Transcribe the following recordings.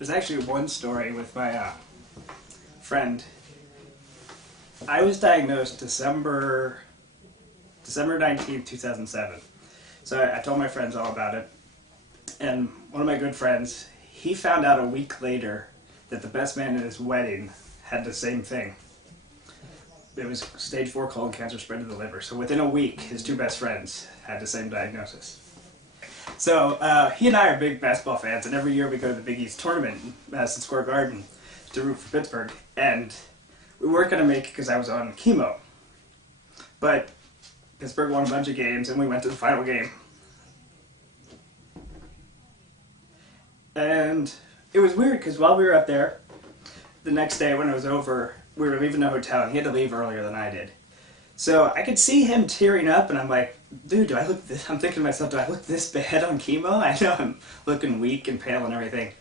There's actually one story with my friend. I was diagnosed December 19th, 2007. So I told my friends all about it. And one of my good friends, he found out a week later that the best man at his wedding had the same thing. It was stage 4 colon cancer spread to the liver. So within a week, his two best friends had the same diagnosis. So he and I are big basketball fans, and every year we go to the Big East tournament in Madison Square Garden to root for Pittsburgh. And we weren't going to make it because I was on chemo. But Pittsburgh won a bunch of games, and we went to the final game. And it was weird because while we were up there, the next day when it was over, we were leaving the hotel, and he had to leave earlier than I did. So I could see him tearing up, and I'm like, dude, do I look this? I'm thinking to myself, do I look this bad on chemo? I know I'm looking weak and pale and everything.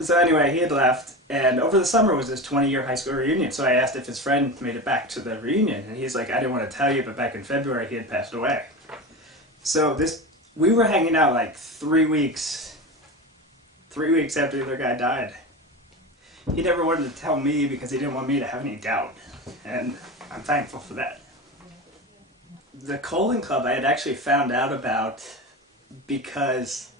So anyway, he had left, and over the summer was his 20-year high school reunion, so I asked if his friend made it back to the reunion, and he's like, I didn't want to tell you, but back in February he had passed away. So we were hanging out like 3 weeks after the other guy died. He never wanted to tell me because he didn't want me to have any doubt, and I'm thankful for that. The colon club I had actually found out about because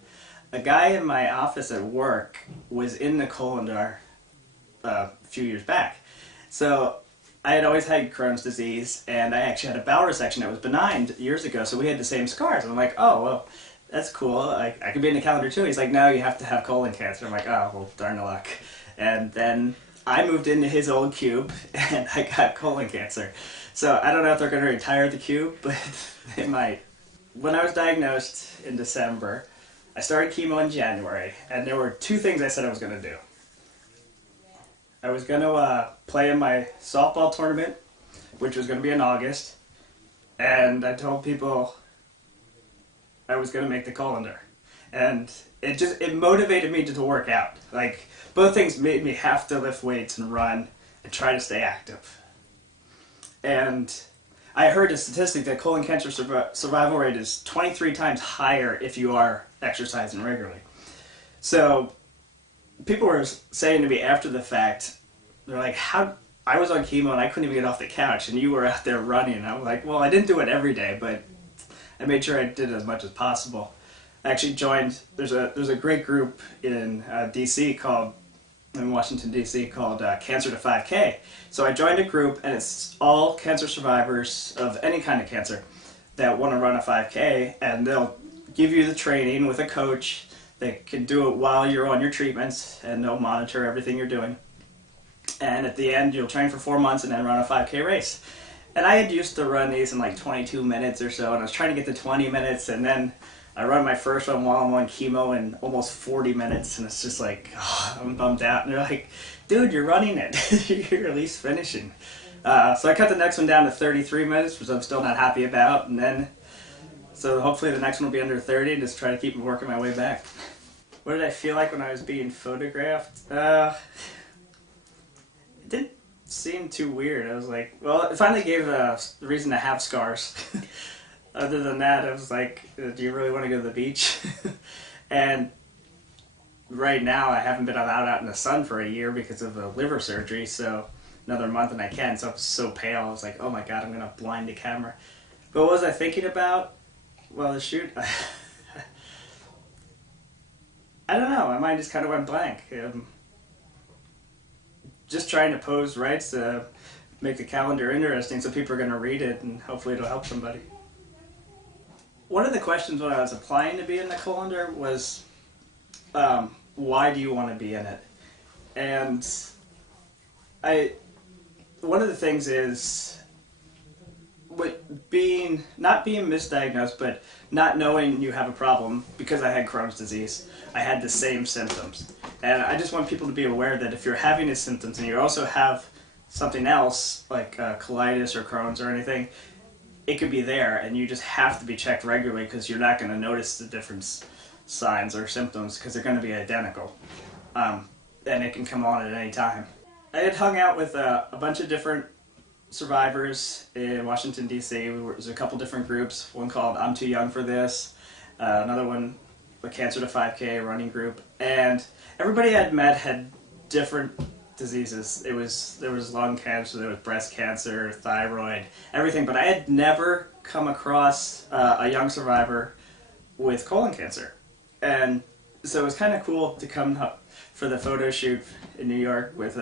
a guy in my office at work was in the Colondar a few years back. So I had always had Crohn's disease, and I actually had a bowel resection that was benign years ago, so we had the same scars. And I'm like, oh, well, that's cool. I could be in the calendar too. He's like, no, you have to have colon cancer. I'm like, oh, well, darn the luck. And then I moved into his old cube, and I got colon cancer. So I don't know if they're going to retire the cube, but they might. When I was diagnosed in December, I started chemo in January, and there were two things I said I was going to do. I was going to play in my softball tournament, which was going to be in August, and I told people I was going to make the Colondar. And it motivated me to work out. Like, both things made me have to lift weights and run and try to stay active. And I heard a statistic that colon cancer survival rate is 23 times higher if you are exercising regularly. So people were saying to me after the fact, they're like, how I was on chemo and I couldn't even get off the couch and you were out there running. And I was like, well, I didn't do it every day, but I made sure I did as much as possible. I actually joined, there's a great group in Washington, D.C. called Cancer to 5K. So I joined a group, and it's all cancer survivors of any kind of cancer that want to run a 5K, and they'll give you the training with a coach. They can do it while you're on your treatments, and they'll monitor everything you're doing. And at the end, you'll train for 4 months and then run a 5K race. And I had used to run these in like 22 minutes or so, and I was trying to get to 20 minutes, and then I run my first one while I'm on chemo in almost 40 minutes, and it's just like, oh, I'm bummed out. And they're like, dude, you're running it. You're at least finishing. So I cut the next one down to 33 minutes, which I'm still not happy about. And then, so hopefully the next one will be under 30 and just try to keep working my way back. What did I feel like when I was being photographed? It didn't seem too weird. I was like, well, it finally gave a reason to have scars. Other than that, I was like, do you really want to go to the beach? And right now, I haven't been allowed out in the sun for a year because of a liver surgery, so another month and I can, so I'm so pale. I was like, oh my god, I'm going to blind the camera. But what was I thinking about while the shoot? I don't know, my mind just kind of went blank. Just trying to pose right to make the calendar interesting so people are going to read it and hopefully it'll help somebody. One of the questions when I was applying to be in the Colondar was, why do you want to be in it? And one of the things is, not being misdiagnosed, but not knowing you have a problem, because I had Crohn's disease, I had the same symptoms. And I just want people to be aware that if you're having these symptoms and you also have something else, like colitis or Crohn's or anything, it could be there, and you just have to be checked regularly because you're not going to notice the different signs or symptoms because they're going to be identical. And it can come on at any time. I had hung out with a bunch of different survivors in Washington, D.C. There was a couple different groups, one called I'm Too Young for This, another one a Cancer to 5K running group, and everybody I'd met had different diseases. There was lung cancer, there was breast cancer, thyroid, everything, but I had never come across a young survivor with colon cancer. And so it was kind of cool to come up for the photo shoot in New York with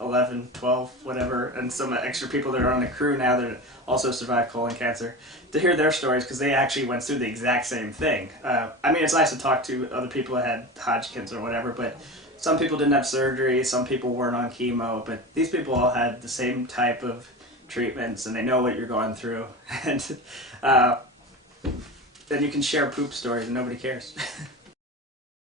11, 12, whatever, and some extra people that are on the crew now that also survived colon cancer, to hear their stories, because they actually went through the exact same thing. I mean, it's nice to talk to other people that had Hodgkin's or whatever, but some people didn't have surgery, some people weren't on chemo, but these people all had the same type of treatments, and they know what you're going through. And then you can share poop stories and nobody cares.